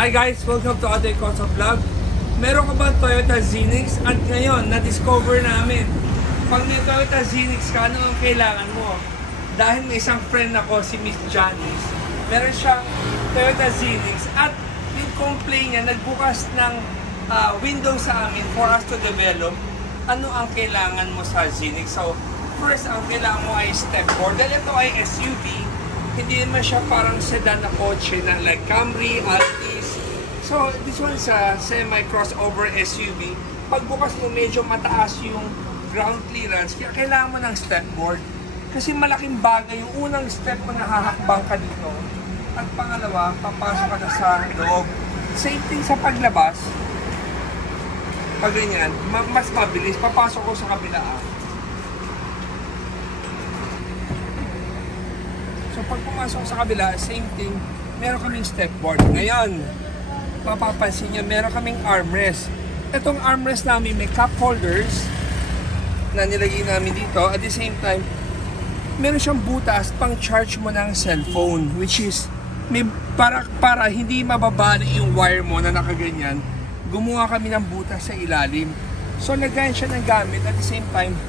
Hi guys! Welcome to Ate Koso Vlog. Meron ka ba Toyota Zenix? At ngayon, na-discover namin, pag may Toyota Zenix ka, ano ang kailangan mo? Dahil may isang friend ako, si Miss Janice, meron siyang Toyota Zenix at yung complaint niya, nagbukas ng window sa amin for us to develop ano ang kailangan mo sa Zenix. So, first, ang kailangan mo ay step board. Dahil ito ay SUV, hindi naman siya parang sedan na kotse na like Camry, Altis. So, this one's a semi-crossover SUV. Pagbukas mo, medyo mataas yung ground clearance, kaya kailangan mo ng step board. Kasi malaking bagay, yung unang step mo na hahakbang ka dito. At pangalawa, papasok ka na sa loob. Same thing sa paglabas. Pag ganyan, mas mabilis. Papasok ko sa kabila. So pag pumasok sa kabila, same thing, meron kaming step board. Ngayon, mapapansin nyo, meron kaming armrest. Itong armrest namin may cup holders na nilagay namin dito. At the same time, meron siyang butas pang charge mo ng cellphone, which is may para hindi mababali yung wire mo na nakaganyan. Gumawa kami ng butas sa ilalim. So lagayan siya ng gamit, at the same time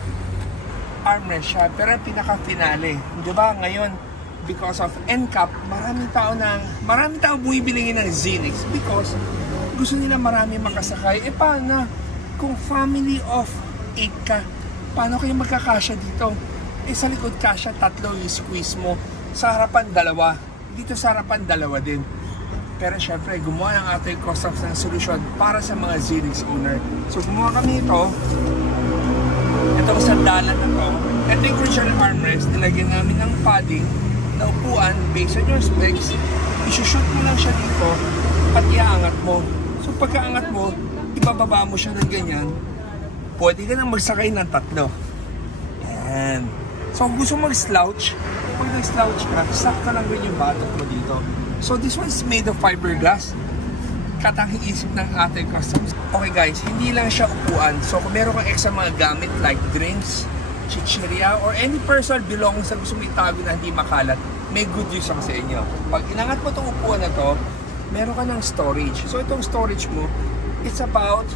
armrest siya. Pero ang pinaka-finale, di ba ngayon, because of NCAP, maraming tao bumibili ng Zenix because gusto nila marami makasakay. Paano kung family of 8 ka? Paano kayo magkakasya dito? Sa likod kasya, 3 yung squeeze mo. Sa harapan, 2. Dito sa harapan, 2 din. Pero syempre, gumawa ng ating cost of ng solusyon para sa mga Zenix owner. So gumawa kami ito. Itong sandalan na to. Ito yung original armrest. Nilagyan namin ng padding na upuan based on your specs. Isushoot mo lang siya dito at iaangat mo. So pagkaangat mo, ibababa mo siya ng ganyan. Pwede ka nang magsakay ng 3. Yan. So kung gusto mag-slouch, pag nag-slouch ka, sakta lang rin yung batok mo dito. So this one is made of fiberglass. Katanging isip ng ating customers. Okay guys, hindi lang siya upuan. So kung meron kang extra mga gamit like drinks, chichirya, or any personal belongings na gusto mo itago na hindi makalat, may good news ako sa inyo. Pag inangat mo itong upuan na to, meron ka ng storage. So itong storage mo, it's about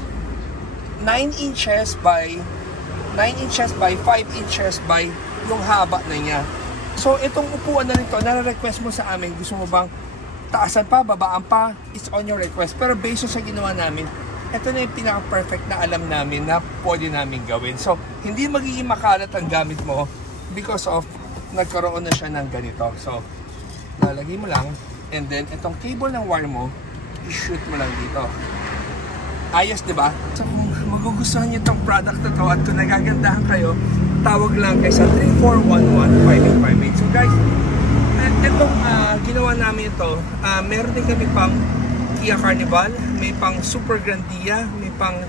9 inches by 5 inches by yung haba na niya. So itong upuan na nito, nare-request mo sa amin, gusto mo bang taasan pa, babaan pa, it's on your request. Pero based sa ginawa namin, ito na yung pinaka-perfect na alam namin na pwede namin gawin. So, hindi magiging makalat ang gamit mo because of nagkaroon na siya ng ganito. So, lalagay mo lang, and then itong cable ng wire mo, i-shoot mo lang dito. Ayos, di ba? So, kung magugustuhan niyo itong product na to at kung nagagandahan kayo, tawag lang kayo sa 3411-5858. So guys, itong ginawa namin ito, meron din kami pang Kia Carnival, may pang Super Grandia, may pang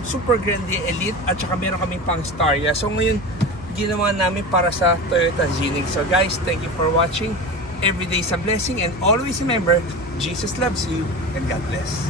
Super Grandia Elite, at saka meron kami pang Staria. So ngayon, ginawa namin para sa Toyota Zenix. So guys, thank you for watching. Every day is a blessing, and always remember, Jesus loves you, and God bless.